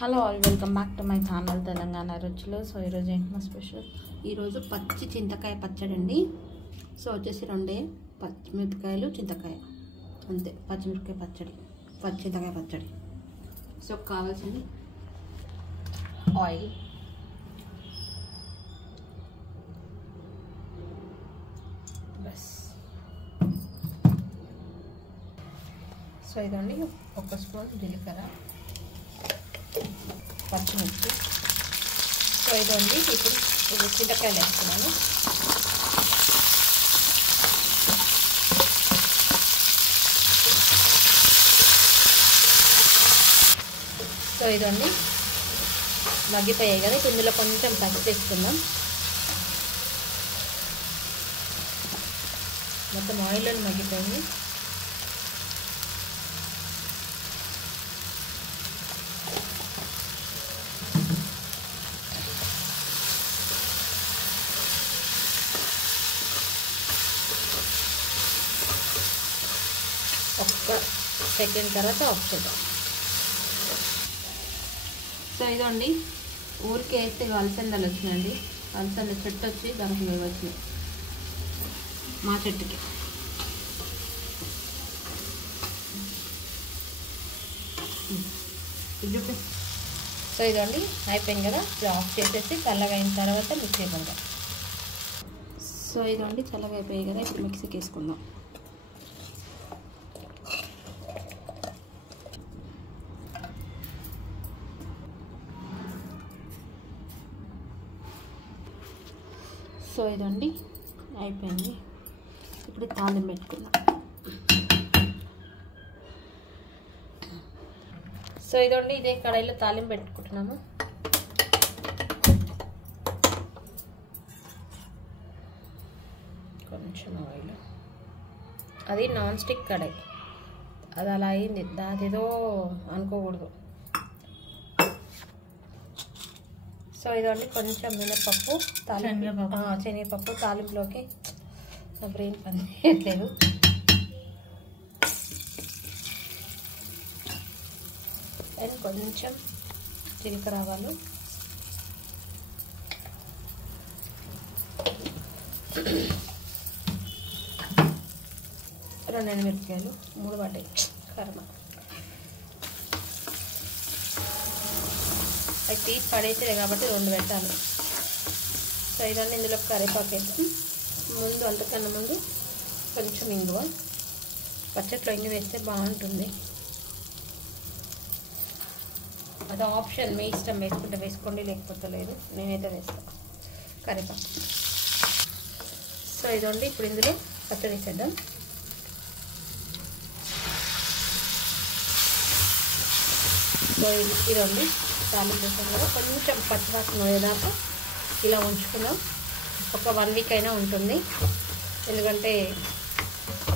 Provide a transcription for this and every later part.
Hello all, welcome back to my channel Telangana రుచులు. So ఈరోజు ఏంటి మా స్పెషల్? ఈరోజు పచ్చి చింతకాయ పచ్చడి అండి. సో వచ్చేసి రెండే పచ్చిమిరపకాయలు, చింతకాయ, అంతే. పచ్చిమిరపకాయ పచ్చడి, చింతకాయ పచ్చడి. సో కావాల్సింది ఆయిల్, బస్. సో ఇదండి, ఒక స్పూన్ జీలకర్ర, పచ్చిమిర్చి. సో ఇదండి, ఇప్పుడు చింతకాయలు వేస్తున్నాను. సో ఇదండి మగ్గిపోయాయి కదా, ఇందులో కొంచెం పసుపు వేసుకుందాం. మొత్తం ఆయిల్లో మగ్గిపోయింది. ఒక్క సెకండ్ తర్వాత ఆఫ్ చేద్దాం. సో ఇదండి, ఊరికే వేస్తే అలసందలు వచ్చినాయండి. అలసంద చెట్టు వచ్చి దానికి మేము వచ్చినాయి, మా చెట్టుకి. సో ఇదండి అయిపోయింది కదా, ఆఫ్ చేసేసి చల్లగా అయిన తర్వాత మిక్సీ వేసుకుందాం. సో ఇదండి చల్లగా అయిపోయాయి కదా, ఇప్పుడు మిక్సీకి వేసుకుందాం. సో ఇదండి అయిపోయింది, ఇప్పుడు తాలింపు పెట్టుకుందాం. సో ఇదండి, ఇదే కడాయిలో తాలింపు పెట్టుకుంటున్నాము. కొంచెం ఆయిల్, అది నాన్ స్టిక్ కడాయి, అది అలా అయింది, దాదేదో అనుకోకూడదు. సో ఇదండి కొంచెం మినపప్పు, శనగపప్పు తాలింపులోకి. నా బ్రెయిన్ పని చేయట్లేదు. అండ్ కొంచెం జీలకర్ర, ఆవాలు, రెండు ఎండుమిరపకాయలు, 3 పడ్డాయి, కర్మ అది తీసి పడేసేదే కాబట్టి 2 పెట్టాలి. సో ఇదన్నీ ఇందులో కరివేపాకు వేస్తాం. ముందు అంతకన్నా ముందు కొంచెం ఇంగువ, పచ్చట్లో ఇంగువ వేస్తే బాగుంటుంది. అది ఆప్షన్, మీ ఇష్టం, వేసుకుంటే వేసుకోండి, లేకపోతే లేదు. నేనైతే వేస్తాను కరివేపాకు. సో ఇదండి, ఇప్పుడు ఇందులో పచ్చడి వేసేద్దాం. సో ఇదండి తాలింపు వేసాం కదా, కొంచెం పచ్చివాసన పోయేదాకా ఇలా ఉంచుకున్నాం. ఒక 1 వీక్ అయినా ఉంటుంది, ఎందుకంటే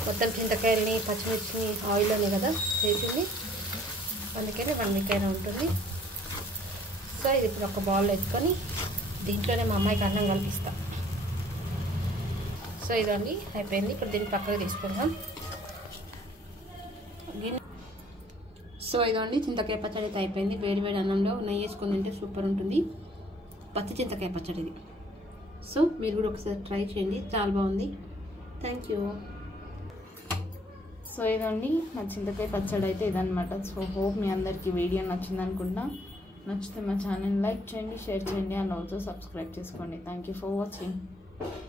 మొత్తం చింతకాయలని పచ్చిమిర్చిని ఆయిల్లోనే కదా వేసింది, అందుకని 1 వీక్ అయినా ఉంటుంది. సో ఇది ఇప్పుడు ఒక బౌల్ ఎత్తుకొని దీంట్లోనే మా అమ్మాయికి అన్నం కల్పిస్తా. సో ఇదండి అయిపోయింది, ఇప్పుడు దీన్ని పక్కకు తీసుకుందాం. సో ఇదండి చింతకాయ పచ్చడి అయితే అయిపోయింది. వేడి వేడి అన్నంలో నెయ్యి వేసుకొని తింటే సూపర్ ఉంటుంది, పచ్చి చింతకాయ పచ్చడి ఇది. సో మీరు కూడా ఒకసారి ట్రై చేయండి, చాలా బాగుంది. Thank you. సో ఇదండి మా చింతకాయ పచ్చడి అయితే ఇదనమాట. సో హోప్ మీ అందరికీ వీడియో నచ్చింది అనుకుంటా. నచ్చితే మా ఛానల్ లైక్ చేయండి, షేర్ చేయండి, అండ్ ఆల్సో సబ్స్క్రైబ్ చేసుకోండి. Thank you for watching.